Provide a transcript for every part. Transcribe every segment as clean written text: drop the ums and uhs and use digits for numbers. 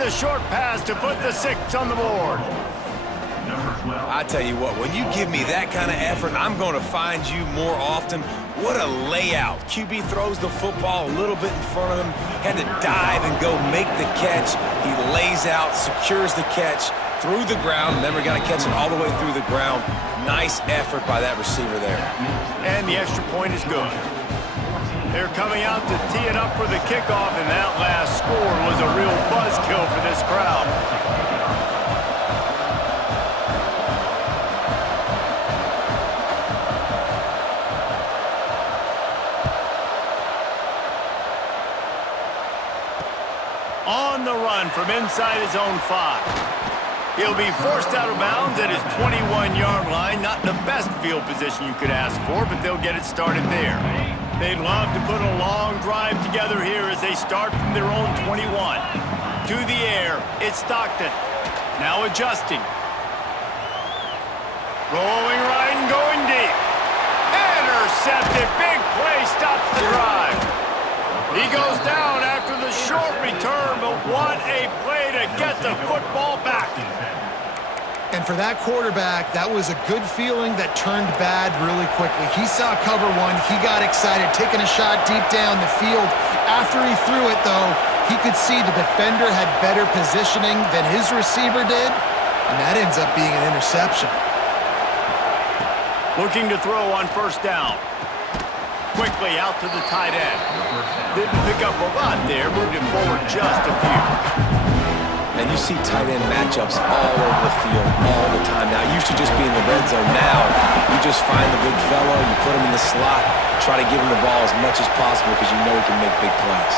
the short pass to put the 6 on the board. I tell you what, when you give me that kind of effort, I'm going to find you more often. What a layout. QB throws the football a little bit in front of him, had to dive and go make the catch. He lays out, secures the catch through the ground. Remember, got to catch it all the way through the ground. Nice effort by that receiver there. And the extra point is good. They're coming out to tee it up for the kickoff, and that last score was a real buzzkill for this crowd. On the run from inside his own 5. He'll be forced out of bounds at his 21-yard line. Not the best field position you could ask for, but they'll get it started there. They'd love to put a long drive together here as they start from their own 21. To the air, it's Stockton. Now adjusting. Rolling right and going deep. Intercepted. Big play stops the drive. He goes down after the short return, but what a play to get the football back. And for that quarterback, that was a good feeling that turned bad really quickly. He saw cover 1. He got excited, taking a shot deep down the field. After he threw it, though, he could see the defender had better positioning than his receiver did, and that ends up being an interception. Looking to throw on first down. Quickly out to the tight end. Didn't pick up a lot there, moved him forward just a few. And you see tight end matchups all over the field all the time. Now, it used to just be in the red zone. Now, you just find the big fella, you put him in the slot, try to give him the ball as much as possible because you know he can make big plays.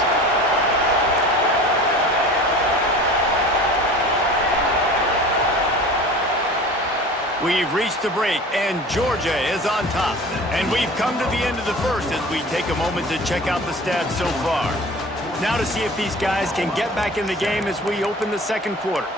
We've reached the break, and Georgia is on top. And we've come to the end of the first as we take a moment to check out the stats so far. Now to see if these guys can get back in the game as we open the second quarter.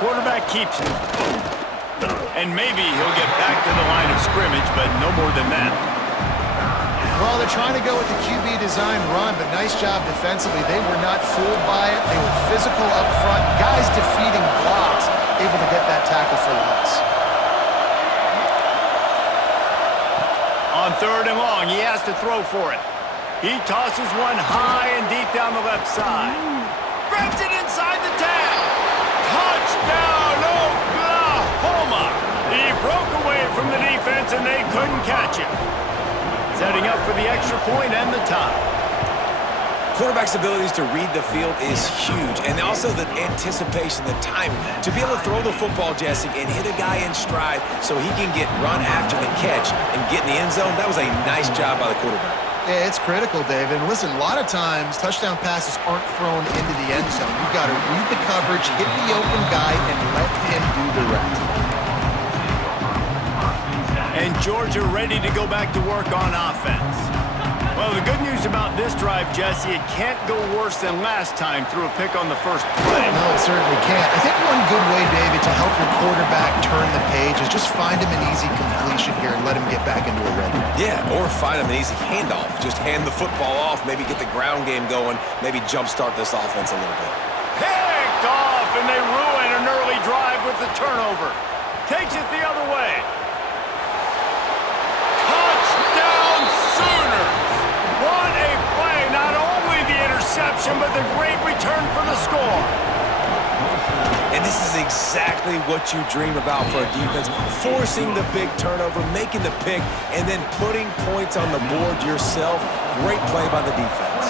Quarterback keeps it. And maybe he'll get back to the line of scrimmage, but no more than that. Well, they're trying to go with the QB design run, but nice job defensively. They were not fooled by it. They were physical up front. Guys defeating blocks, able to get that tackle for loss. On third and long, he has to throw for it. He tosses one high and deep down the left side. Grabs it inside the tag. Touchdown, Oklahoma! He broke away from the defense and they couldn't catch him. Setting up for the extra point and the tie. Quarterback's abilities to read the field is huge, and also the anticipation, the timing. To be able to throw the football, Jesse, and hit a guy in stride so he can get run after the catch and get in the end zone, that was a nice job by the quarterback. Yeah, it's critical, David. And listen, a lot of times touchdown passes aren't thrown into the end zone. You've got to read the coverage, hit the open guy, and let him do the rest. And Georgia ready to go back to work on offense. Well, the good news about this drive, Jesse, it can't go worse than last time through a pick on the first play. No, it certainly can't. I think one good way, David, to help your quarterback turn the page is just find him an easy completion here and let him get back into a rhythm. Yeah, or find him an easy handoff. Just hand the football off, maybe get the ground game going, maybe jumpstart this offense a little bit. Picked off, and they ruin an early drive with the turnover. Takes it the other way. Touchdown Sooners! What a play! Not only the interception, but the great return for the score. And this is exactly what you dream about for a defense. Forcing the big turnover, making the pick, and then putting points on the board yourself. Great play by the defense.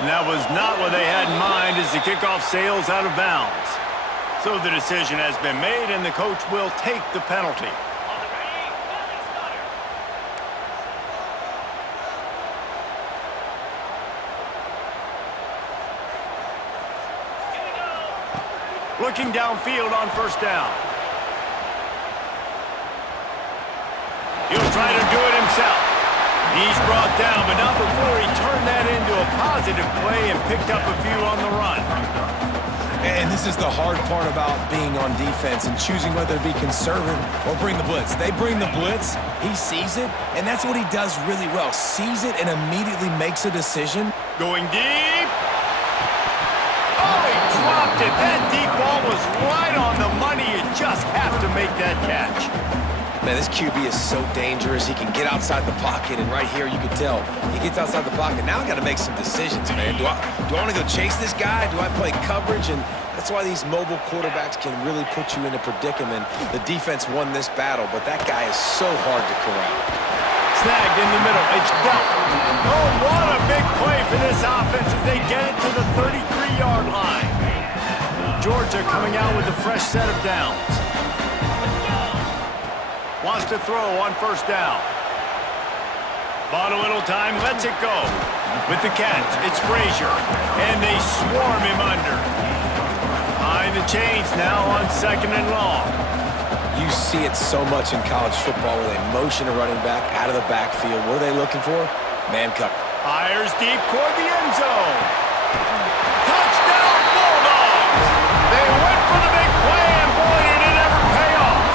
And that was not what they had in mind as the kickoff sails out of bounds. So the decision has been made, and the coach will take the penalty. Looking downfield on first down. He'll try to do it himself. He's brought down, but not before he turned that into a positive play and picked up a few on the run. And this is the hard part about being on defense and choosing whether to be conservative or bring the blitz. They bring the blitz, he sees it, and that's what he does really well. Sees it and immediately makes a decision. Going deep. Oh, he dropped it. That deep ball was right on the money. You just have to make that catch. Man, this QB is so dangerous. He can get outside the pocket, and right here you can tell he gets outside the pocket. Now I got to make some decisions, man. Do I want to go chase this guy? Do I play coverage? And that's why these mobile quarterbacks can really put you in a predicament. The defense won this battle, but that guy is so hard to corral. Snagged in the middle. It's dealt. Oh, what a big play for this offense as they get it to the 33-yard line. Georgia coming out with a fresh set of downs. Wants to throw on first down. Bought a little time, lets it go. With the catch, it's Frazier, and they swarm him under. Behind the chains now on second and long. You see it so much in college football where they motion a running back out of the backfield. What are they looking for? Man cover. Fires deep toward the end zone. Touchdown, Bulldogs! They went for the big play, and boy, did it ever pay off.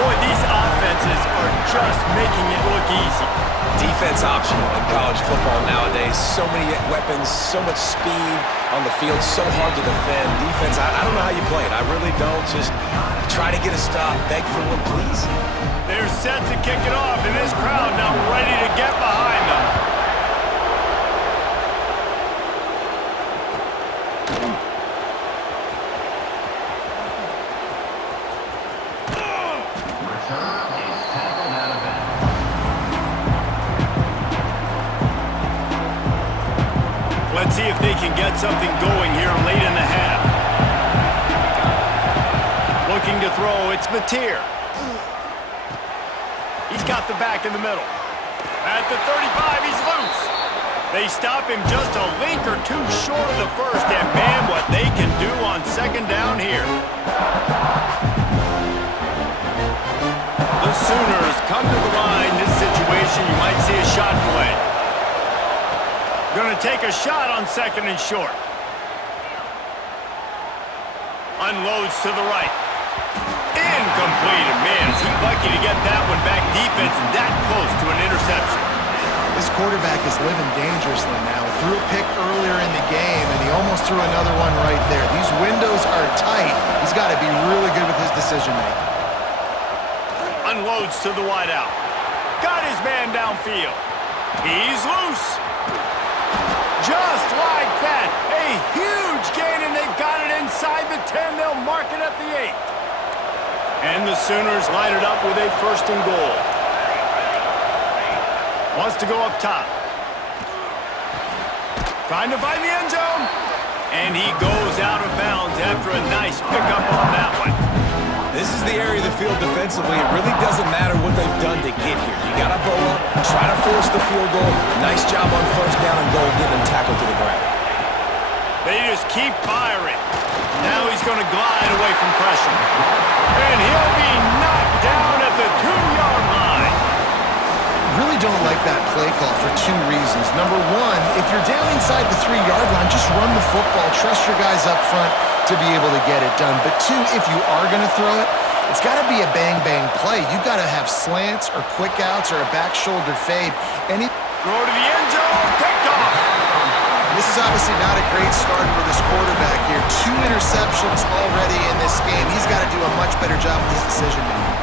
Boy, these offenses are just making it look easy. Defense optional in college football nowadays. So many weapons, so much speed on the field, so hard to defend. Defense, I don't know how you play it. I really don't. Just try to get a stop, beg for one, please. They're set to kick it off, and this crowd now ready to get behind them. Let's see if they can get something going here late in the half. Looking to throw, it's Mateer. He's got the back in the middle. At the 35, he's loose. They stop him just a link or two short of the first, and man, what they can do on second down here. The Sooners come to the line. This situation, you might see a shot play. Going to take a shot on second and short. Unloads to the right. Incomplete. And man, is he lucky to get that one back. Defense that close to an interception. This quarterback is living dangerously now. Threw a pick earlier in the game, and he almost threw another one right there. These windows are tight. He's got to be really good with his decision-making. Unloads to the wideout. Got his man downfield. He's loose. Just like that, a huge gain, and they've got it inside the 10. They'll mark it at the 8. And the Sooners line it up with a first and goal. Wants to go up top. Trying to find the end zone. And he goes out of bounds after a nice pickup on that one. This is the area of the field defensively. It really doesn't matter what they've done to get here. You got to bow up, try to force the field goal. Nice job on first down and goal, getting them tackled to the ground. They just keep firing. Now he's going to glide away from pressure. And he'll be knocked down at the 2-yard line. Really don't like that play call for two reasons. Number one, if you're down inside the 3-yard line, just run the football. Trust your guys up front to be able to get it done. But two, if you are going to throw it, it's got to be a bang-bang play. You've got to have slants or quick outs or a back shoulder fade. Throw to the end zone, picked off. This is obviously not a great start for this quarterback here. 2 interceptions already in this game. He's got to do a much better job with his decision-making.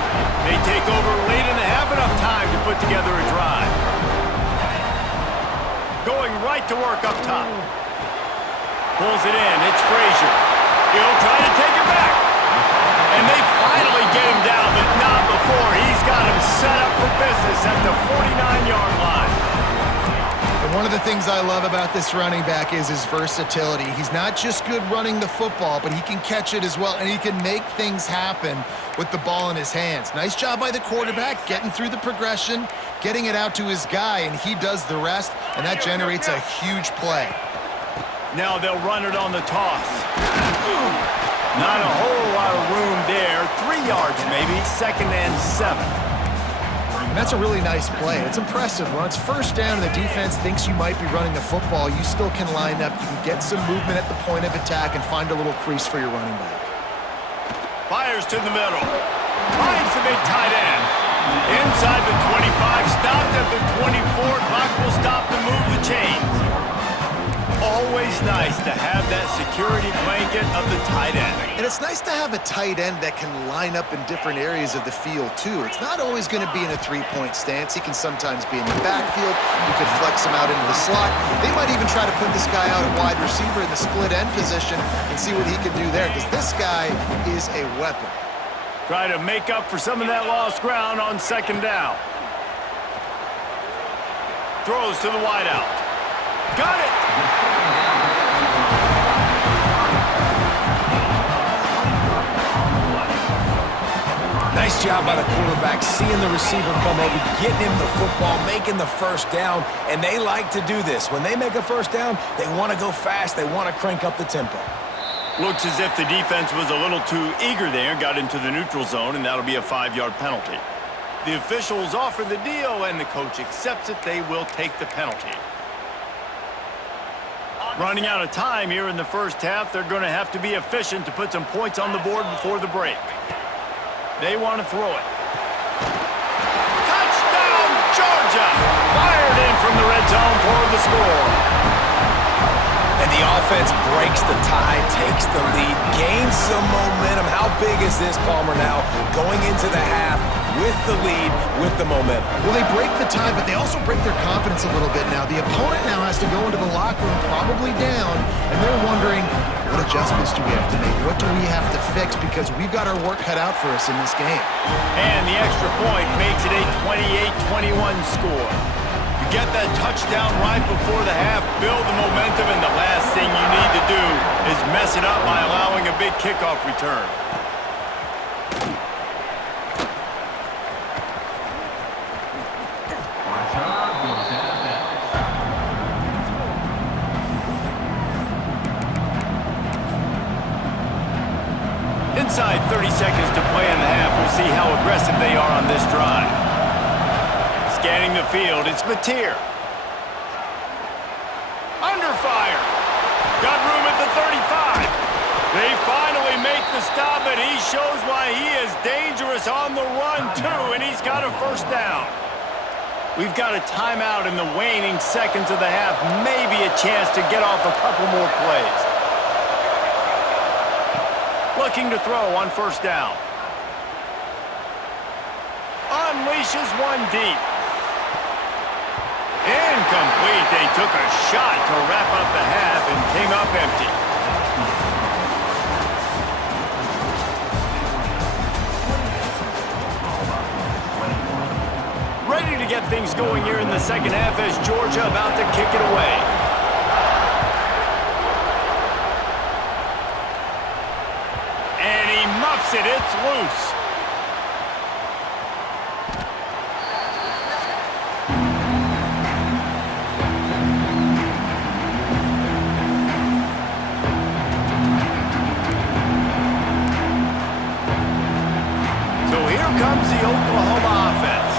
They take over late in the half, enough time to put together a drive. Going right to work up top. Pulls it in, it's Frazier. He'll try to take it back. And they finally get him down, but not before. He's got him set up for business at the 49-yard line. And one of the things I love about this running back is his versatility. He's not just good running the football, but he can catch it as well, and he can make things happen with the ball in his hands. Nice job by the quarterback, getting through the progression, getting it out to his guy, and he does the rest, and that generates a huge play. Now they'll run it on the toss. Not a whole lot of room there. 3 yards maybe, second and 7. that's a really nice play. It's impressive. When it's first down and the defense thinks you might be running the football, you still can line up. You can get some movement at the point of attack and find a little crease for your running back. Fires to the middle. Finds the big tight end. Inside the 25, stopped at the 24. Clock will stop to move the chains. Always nice to have that security blanket of the tight end. And it's nice to have a tight end that can line up in different areas of the field, too. It's not always going to be in a three-point stance. He can sometimes be in the backfield. You could flex him out into the slot. They might even try to put this guy out at wide receiver in the split end position and see what he can do there, because this guy is a weapon. Try to make up for some of that lost ground on second down. Throws to the wideout. Got it! Nice job by the quarterback, seeing the receiver come over, getting him the football, making the first down, and they like to do this. When they make a first down, they want to go fast. They want to crank up the tempo. Looks as if the defense was a little too eager there, got into the neutral zone, and that'll be a 5-yard penalty. The officials offer the deal, and the coach accepts it. They will take the penalty. Running out of time here in the first half, they're going to have to be efficient to put some points on the board before the break. They want to throw it. Touchdown, Georgia! Fired in from the red zone for the score. And the offense breaks the tie, takes the lead, gains some momentum. How big is this, Palmer, now going into the half with the lead, with the momentum? Well, they break the tie, but they also break their confidence a little bit now. The opponent now has to go into the locker room probably down, and they're wondering, what adjustments do we have to make? What do we have to fix? Because we've got our work cut out for us in this game. And the extra point makes it a 28-21 score. You get that touchdown right before the half, build the momentum, and the last thing you need to do is mess it up by allowing a big kickoff return. Inside 30 seconds to play in the half. We'll see how aggressive they are on this drive. Scanning the field, it's Mateer. Under fire. Got room at the 35. They finally make the stop, and he shows why he is dangerous on the run, too, and he's got a first down. We've got a timeout in the waning seconds of the half. Maybe a chance to get off a couple more plays. Looking to throw on first down. Unleashes one deep. Incomplete. They took a shot to wrap up the half and came up empty. Ready to get things going here in the second half as Georgia about to kick it away. Muffs it, it's loose. So here comes the Oklahoma offense.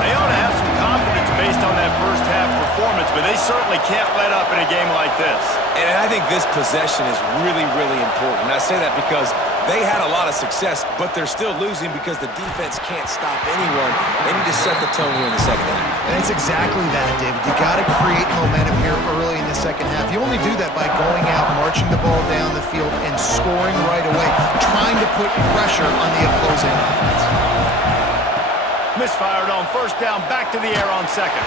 They ought to have some confidence based on that first half performance, but they certainly can't let up in a game like this. And I think this possession is really, really important. And I say that because they had a lot of success, but they're still losing because the defense can't stop anyone. They need to set the tone here in the second half. And it's exactly that, David. You got to create momentum here early in the second half. You only do that by going out, marching the ball down the field, and scoring right away, trying to put pressure on the opposing offense. Misfired on first down, back to the air on second.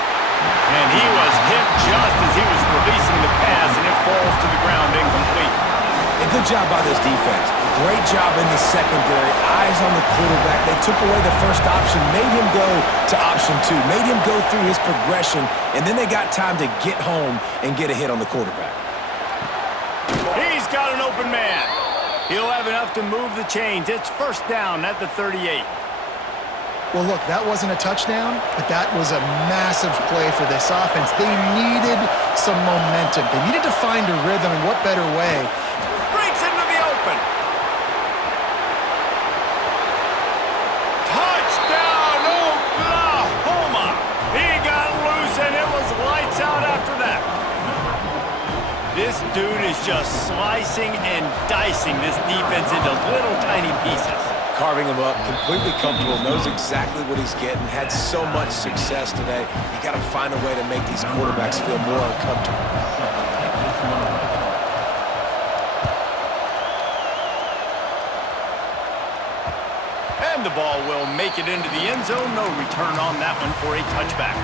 And he was hit just as he was releasing the pass, and it falls to the ground incomplete. A good job by this defense. Great job in the secondary. Eyes on the quarterback. They took away the first option, made him go to option 2, made him go through his progression, and then they got time to get home and get a hit on the quarterback. He's got an open man. He'll have enough to move the chains. It's first down at the 38. Well, look, that wasn't a touchdown, but that was a massive play for this offense. They needed some momentum. They needed to find a rhythm, and what better way? Breaks into the open. Touchdown, Oklahoma! dude is just slicing and dicing this defense into little tiny pieces. Carving him up, completely comfortable, knows exactly what he's getting, had so much success today. You got to find a way to make these quarterbacks feel more uncomfortable. And the ball will make it into the end zone. No return on that one for a touchback.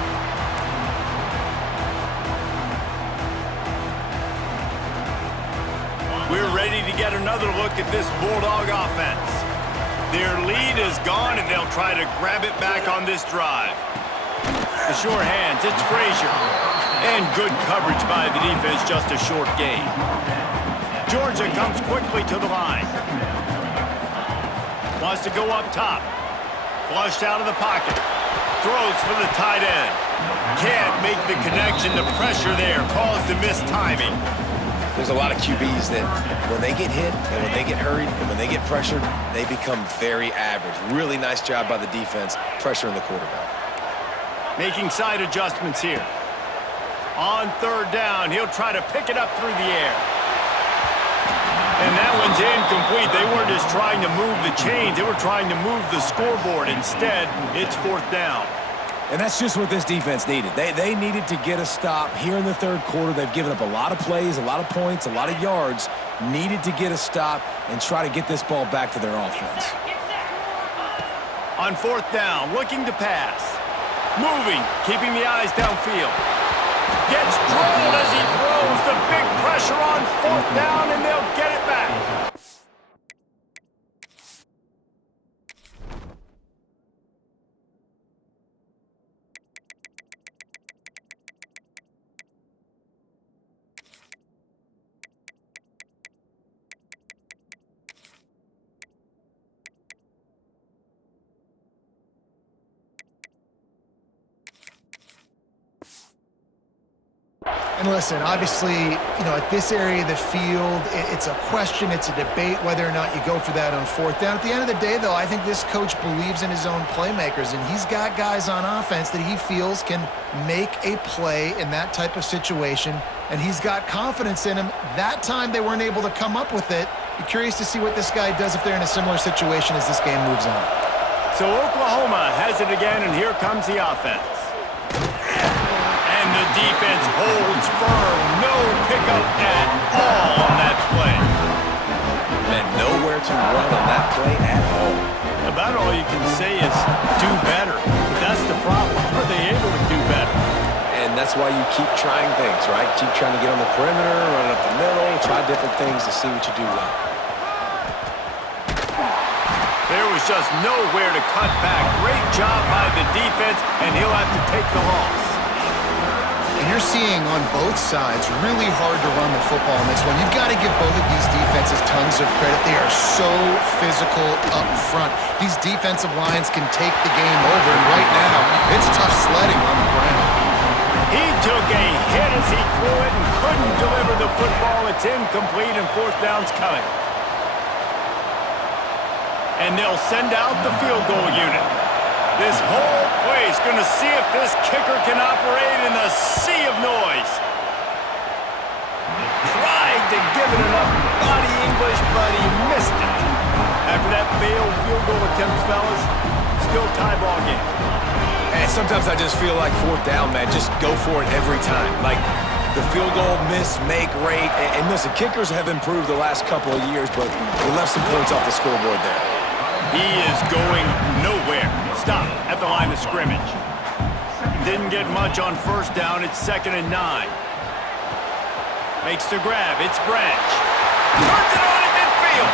We're ready to get another look at this Bulldog offense. Their lead is gone, and they'll try to grab it back on this drive. The sure hands, it's Frazier. And good coverage by the defense, just a short gain. Georgia comes quickly to the line. Wants to go up top. Flushed out of the pocket. Throws for the tight end. Can't make the connection. The pressure there caused the missed timing. There's a lot of QBs that when they get hit and when they get hurried and when they get pressured, they become very average. Really nice job by the defense, pressuring the quarterback. Making side adjustments here. On third down, he'll try to pick it up through the air. And that one's incomplete. They weren't just trying to move the chains. They were trying to move the scoreboard. Instead, it's fourth down. And that's just what this defense needed. They needed to get a stop here in the third quarter. They've given up a lot of plays, a lot of points, a lot of yards. Needed to get a stop and try to get this ball back to their offense. On fourth down, looking to pass. Moving, keeping the eyes downfield. Gets drilled as he throws. The big pressure on fourth down, and they'll get it back. And listen, obviously, at this area of the field, it's a question, it's a debate whether or not you go for that on fourth down. At the end of the day, though, I think this coach believes in his own playmakers, and he's got guys on offense that he feels can make a play in that type of situation, and he's got confidence in him. That time they weren't able to come up with it. Be curious to see what this guy does if they're in a similar situation as this game moves on. So Oklahoma has it again, and here comes the offense. And the defense holds firm. No pickup at all on that play. And nowhere to run on that play at all. About all you can say is do better. But that's the problem. Are they able to do better? And that's why you keep trying things, right? Keep trying to get on the perimeter, run up the middle, try different things to see what you do well. There was just nowhere to cut back. Great job by the defense, and he'll have to take the loss. And you're seeing on both sides really hard to run the football in this one. You've got to give both of these defenses tons of credit. They are so physical up front. These defensive lines can take the game over, and right now, it's tough sledding on the ground. He took a hit as he threw it and couldn't deliver the football. It's incomplete, and fourth down's coming. And they'll send out the field goal unit. This whole place going to see if this kicker can operate in a sea of noise. Tried to give it enough body English, but he missed it. After that failed field goal attempt, fellas, still tie ball game. And sometimes I just feel like fourth down, man, just go for it every time. Like the field goal miss, make rate. And listen, kickers have improved the last couple of years, but they left some points off the scoreboard there. He is going nowhere. Stop at the line of scrimmage. Didn't get much on first down. It's 2nd and 9. Makes the grab. It's Branch. Turns it on in midfield.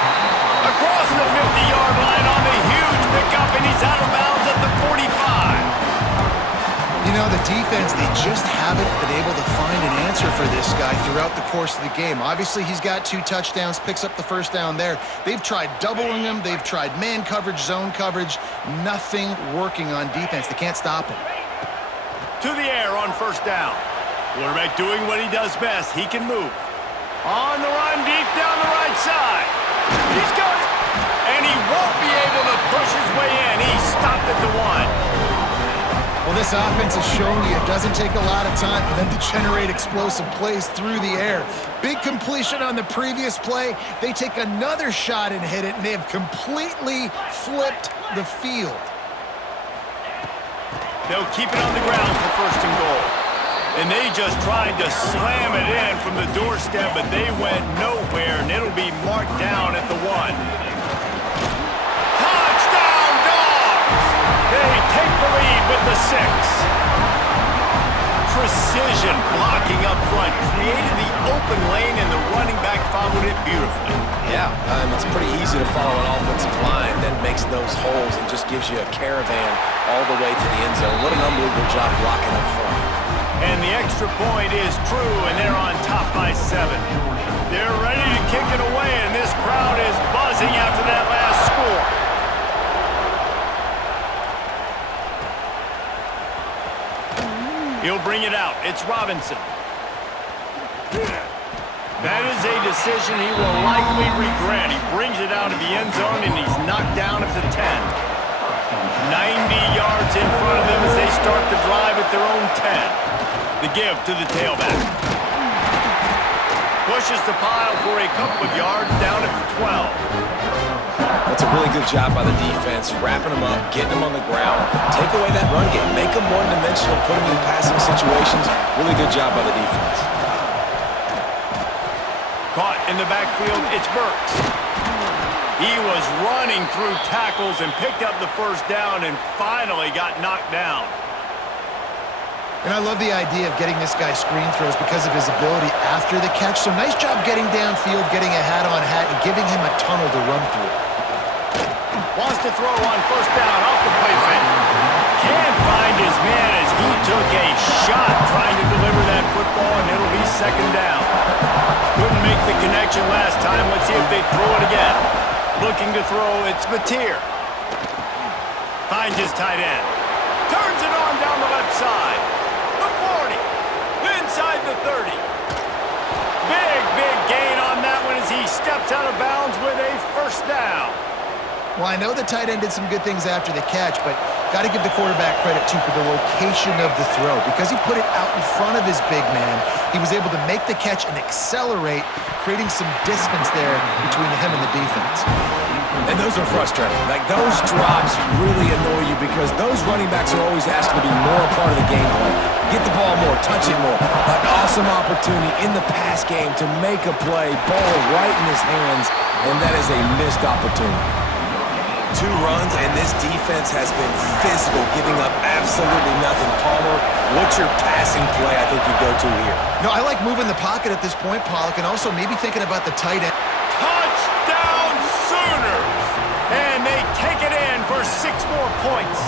Across the 50-yard line on the huge pickup, and he's out of bounds at the 45. The defense, they just haven't been able to find an answer for this guy throughout the course of the game. Obviously, he's got 2 touchdowns, picks up the first down there. They've tried doubling him. They've tried man coverage, zone coverage. Nothing working on defense. They can't stop him. To the air on first down. Quarterback doing what he does best. He can move. On the run, deep down the right side. He's got it. And he won't be able to push his way in. He's stopped at the 1. Well, this offense is showing you it doesn't take a lot of time for them to generate explosive plays through the air. Big completion on the previous play. They take another shot and hit it, and they have completely flipped the field. They'll keep it on the ground for first and goal. And they just tried to slam it in from the doorstep, but they went nowhere, and it'll be marked down at the 1. Touchdown, Dogs! They take the lead with the 6. Precision blocking up front, created the open lane, and the running back followed it beautifully. Yeah, it's pretty easy to follow an offensive line, then makes those holes and just gives you a caravan all the way to the end zone. What an unbelievable job blocking up front. And the extra point is true, and they're on top by 7. They're ready to kick it away, and this crowd is buzzing after that last score. He'll bring it out. It's Robinson. That is a decision he will likely regret. He brings it out of the end zone, and he's knocked down at the 10. 90 yards in front of them as they start the drive at their own 10. The give to the tailback. Pushes the pile for a couple of yards down at the 12. That's a really good job by the defense, wrapping them up, getting them on the ground, take away that run game, make them one-dimensional, put them in passing situations. Really good job by the defense. Caught in the backfield, it's Burks. He was running through tackles and picked up the first down and finally got knocked down. And I love the idea of getting this guy screen throws because of his ability after the catch. So nice job getting downfield, getting a hat-on-hat, and giving him a tunnel to run through. Wants to throw on first down off the play fake. Can't find his man as he took a shot trying to deliver that football, and it'll be second down. Couldn't make the connection last time. Let's see if they throw it again. Looking to throw, it's Mateer. Finds his tight end. Turns it on down the left side. The 40. Inside the 30. Big gain on that one as he steps out of bounds with a first down. Well, I know the tight end did some good things after the catch, but got to give the quarterback credit, too, for the location of the throw. Because he put it out in front of his big man, he was able to make the catch and accelerate, creating some distance there between him and the defense. And those are frustrating. Like, those drops really annoy you because those running backs are always asked to be more a part of the game plan. Get the ball more, touch it more. An awesome opportunity in the pass game to make a play, ball right in his hands, and that is a missed opportunity. 2 runs, and this defense has been physical, giving up absolutely nothing. Palmer, what's your passing play I think you go to here? No, I like moving the pocket at this point, Pollock, and also maybe thinking about the tight end. Touchdown Sooners! And they take it in for 6 more points.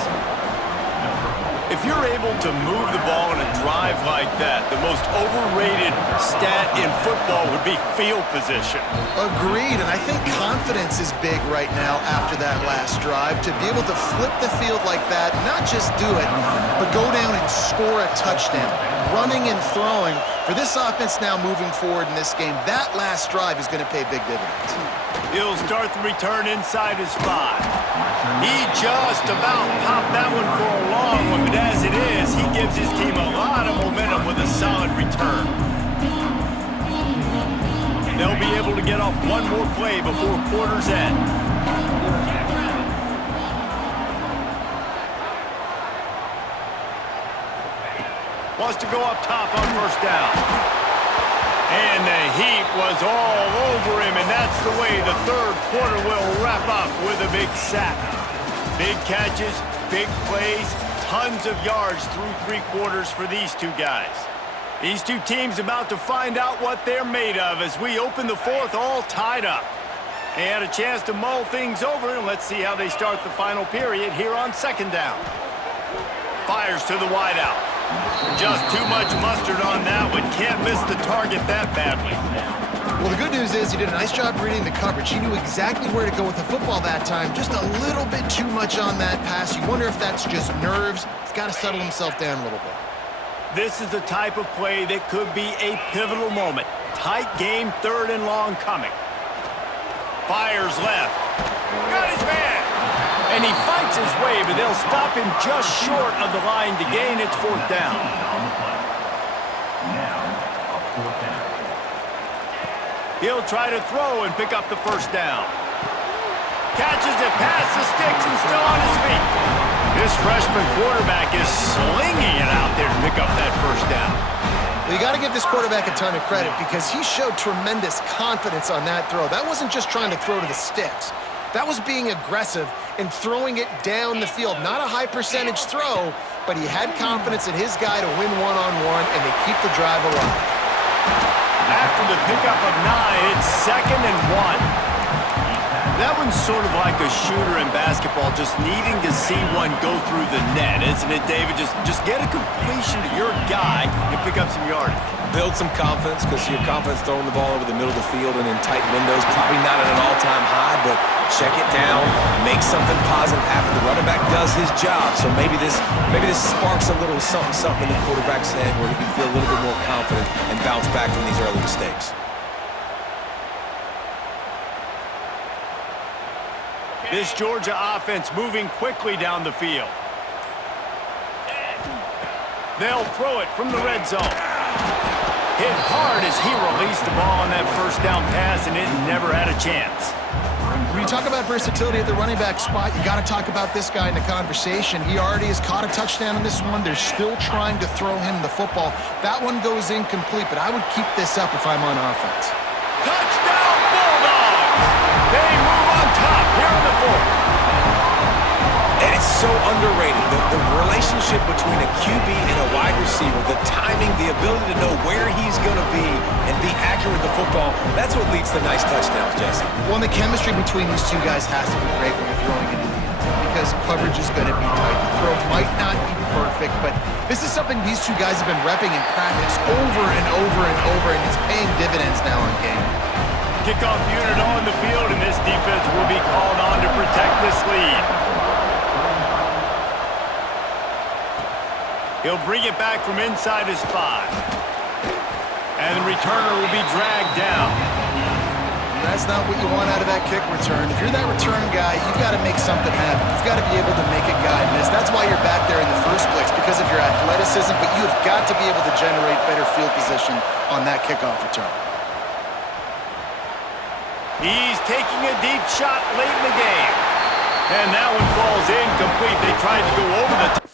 If you're able to move the ball in a drive like that, the most overrated stat in football would be field position. Agreed, and I think confidence is big right now after that last drive. To be able to flip the field like that, not just do it, but go down and score a touchdown. Running and throwing, for this offense now moving forward in this game, that last drive is going to pay big dividends. He'll start the return inside his 5. He just about popped that one for a long one, but as it is, he gives his team a lot of momentum with a solid return. They'll be able to get off one more play before quarter's end. Wants to go up top on first down. And the heat was all over him, and that's the way the third quarter will wrap up with a big sack. Big catches, big plays, tons of yards through 3 quarters for these 2 guys. These 2 teams about to find out what they're made of as we open the 4th all tied up. They had a chance to mull things over, and let's see how they start the final period here on second down. Fires to the wideout. Just too much mustard on that one. Can't miss the target that badly. Well, the good news is he did a nice job reading the coverage. He knew exactly where to go with the football that time. Just a little bit too much on that pass. You wonder if that's just nerves. He's got to settle himself down a little bit. This is the type of play that could be a pivotal moment. Tight game, 3rd and long coming. Fires left. Got his man. And he fights makes his way, but they'll stop him just short of the line to gain its fourth down. He'll try to throw and pick up the first down. Catches it past the sticks and still on his feet. This freshman quarterback is slinging it out there to pick up that first down. Well, you got to give this quarterback a ton of credit because he showed tremendous confidence on that throw. That wasn't just trying to throw to the sticks. That was being aggressive and throwing it down the field. Not a high percentage throw, but he had confidence in his guy to win one-on-one, and they keep the drive alive. After the pickup of 9, it's 2nd and 1. That one's sort of like a shooter in basketball, just needing to see one go through the net, isn't it, David? Just get a completion to your guy and pick up some yardage. Build some confidence, because your confidence throwing the ball over the middle of the field and in tight windows, probably not at an all-time high, but check it down, make something positive happen. The running back does his job, so maybe this sparks a little something in the quarterback's head where he can feel a little bit more confident and bounce back from these early mistakes. This Georgia offense moving quickly down the field. They'll throw it from the red zone. Hit hard as he released the ball on that first down pass, and it never had a chance. When you talk about versatility at the running back spot, you got to talk about this guy in the conversation. He already has caught a touchdown in this one. They're still trying to throw him the football. That one goes incomplete, but I would keep this up if I'm on offense. Touchdown, Bulldogs! They move on top here in the fourth. And it's so underrated. The relationship between a QB and a wide receiver, the timing, the ability to know where he's going to be and be accurate with the football, that's what leads to nice touchdowns, Jesse. Well, and the chemistry between these two guys has to be great when you're throwing into the end zone because coverage is going to be tight. The throw might not be perfect, but this is something these two guys have been repping in practice over and over and over, and it's paying dividends now in game. Kickoff unit on the field, and this defense will be called on to protect this lead. He'll bring it back from inside his 5. And the returner will be dragged down. And that's not what you want out of that kick return. If you're that return guy, you've got to make something happen. You've got to be able to make a guy miss. That's why you're back there in the first place, because of your athleticism, but you've got to be able to generate better field position on that kickoff return. He's taking a deep shot late in the game. And that one falls incomplete. They tried to go over the top.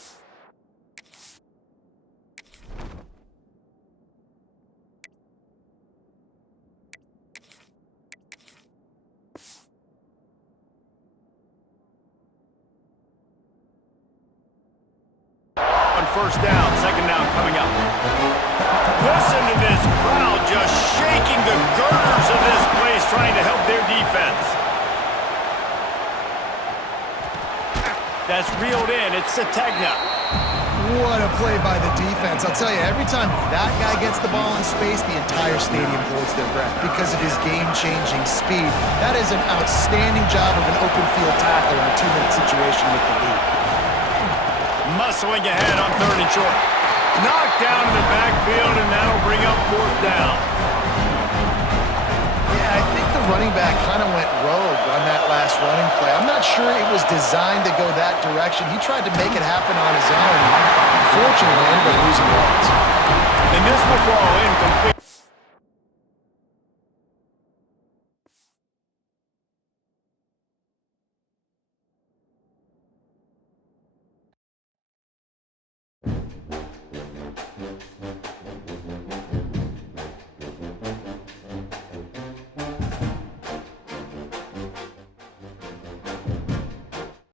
First down, second down coming up. Listen to this crowd just shaking the girders of this place, trying to help their defense. That's reeled in. It's Sategna. What a play by the defense. I'll tell you, every time that guy gets the ball in space, the entire stadium holds their breath because of his game-changing speed. That is an outstanding job of an open field tackle in a 2-minute situation with the lead. Muscling ahead on 3rd and short. Knocked down in the backfield, and that'll bring up 4th down. Yeah, I think the running back kind of went rogue on that last running play. I'm not sure it was designed to go that direction. He tried to make it happen on his own. Unfortunately, ended up losing yards. And this will fall incomplete.